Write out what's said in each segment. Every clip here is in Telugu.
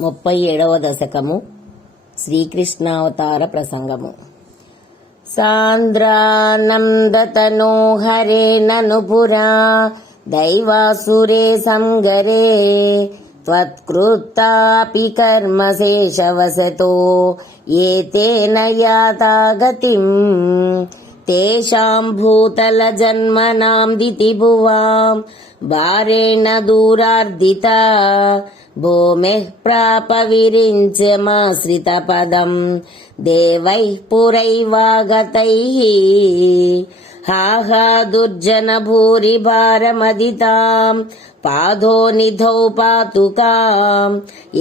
ముప్పై ఏడవ దశకము శ్రీకృష్ణావతార ప్రసంగము సాంద్రానందతనో హరే నను పురా దైవాసురే సంగరే त्वत्कृतापि कर्मशेषवसतो एतेन याता गतिम् तेषाम् भूतलजन्मनाम् दितिभुवाम् भारेण दूरार्दिता भूमेः प्रापविरिञ्चमाश्रितपदम् देवैः पुरैवागतैः हा हा दुर्जन भूरिभारमदिताम् पादो निधौ पातुकाम्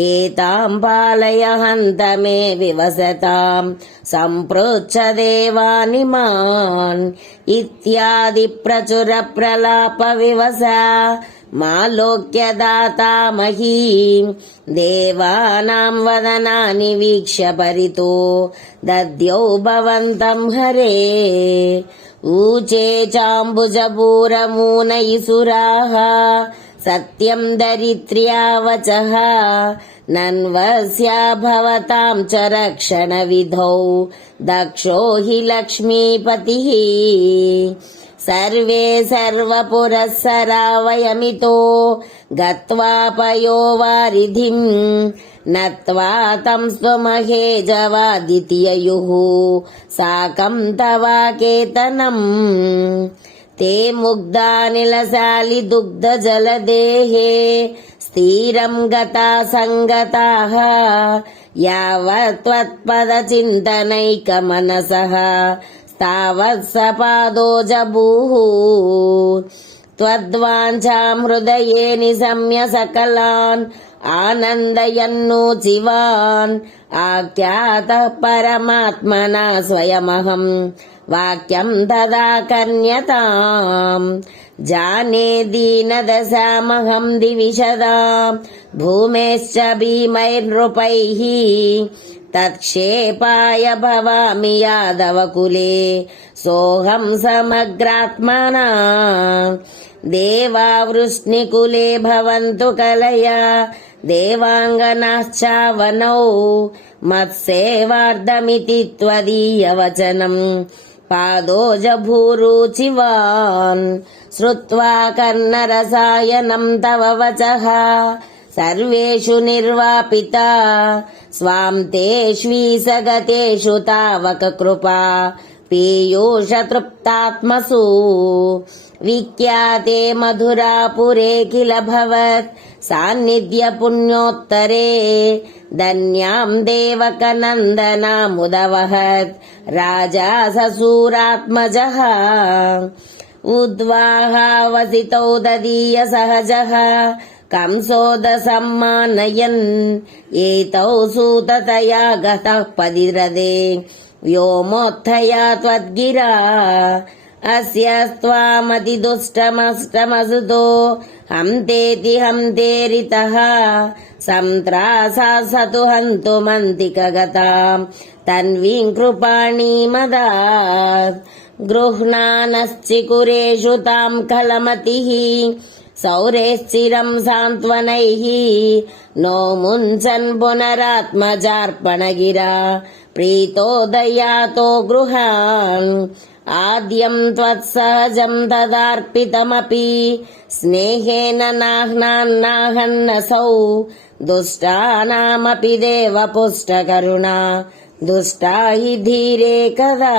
एताम् पालय हन्त मे विवसताम् सम्पृच्छ देवानिमान् इत्यादि प्रचुर प्रलाप विवसा मालोक्य दाता महीम् देवानाम् वदनानि वीक्ष्य परितो दद्यौ भवन्तम् हरे ऊचे चाम्बुजपूरमूनयिसुराः सत्यम् दरिद्र्या वचः नन्वस्या भवताम् च रक्षणविधौ दक्षो हि लक्ष्मीपतिः सर्वे सर्वपुरःसरा वयमितो गत्वा पयोवारिधिम् नत्वा तम् स्वमहे जवादित्ययुः साकम् तवाकेतनम् ते मुग्धानिलशालि दुग्धजलदेहे स्थिरम् गता सङ्गताः यावत् त्वत्पदचिन्तनैकमनसः तावत् सपादो जबुः त्वद्वाञ्छाम् हृदये निशम्य सकलान् आनन्दयन्नोचिवान् आख्यातः परमात्मना स्वयमहम् वाक्यम् तदा कन्यताम् जाने दीनदशामहम् दिविशदाम् भूमेश्च भीमैर्नृपैः तत्क्षेपाय भवामि यादवकुले सोऽहम् समग्रात्मना देवा वृष्णिकुले भवन्तु कलया देवाङ्गनाश्चावनौ मत्सेवार्धमिति त्वदीयवचनम् पादोजभूरुचिवान् श्रुत्वा कर्णरसायनम् तव वचः సర్వేషు నిర్వాపిత. స్వాం తేష్వీ సగతేషు తావక కృపా. పీయూష తృప్తాత్మసు. విఖ్యాతే మధురాపురే కిల భవత్. సాన్నిధ్య పుణ్యోత్తరే. ధన్యాం దేవకనందనాముదవహత్. రాజా ససూరాత్మజ. ఉద్వాహావసితౌ దదీయ సహజ. కంసోదసమ్మానయన్ ఏతౌ సూతతయా గతః పదిరదే. వ్యోమోత్థయా త్వద్గిరా. అస్య స్వామతిదుష్టమష్టమసుతో హంతేతి హంతేరితః. సంత్రాసాసతు హంతు మంతికగతాం. తన్వీం కృపాణీమదా గృహ్ణానశ్చికురేషు తాం కలమతిః. सौरेश्चिरम् सान्त्वनैः नो मुञ्चन् पुनरात्मजार्पणगिरा प्रीतोदयातो गृहान् आद्यम् त्वत्सहजम् तदार्पितमपि स्नेहेन नाह्नान्नाहन्नसौ दुष्टानामपि देवपुष्टकरुणा दुष्टा हि धीरे कदा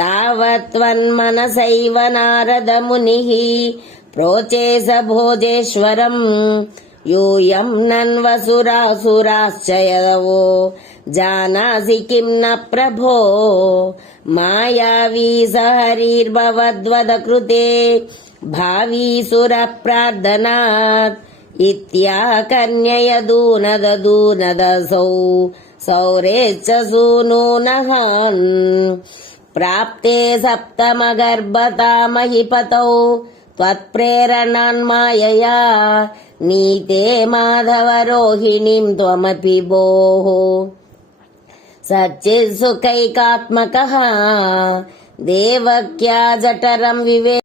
तावत्त्वन्मनसैव नारदमुनिः प्रोचे स भोजेश्वरम् यूयम् नन्वसुरासुराश्च यदवो जानासि किम् न प्रभो मायावी स हरिर्भवद्वद कृते भावी सुरप्रार्थनात् इत्याकन्ययदूनददूनदसौ सौरेश्च सूनूनहान् प्राप्ते सप्तमगर्भतामहिपतौ त्वत्प्रेरणान्मायया नीते माधवरोहिणीम् त्वमपि भोः सच्चित्सुखैकात्मकः देवक्या जठरम् विवे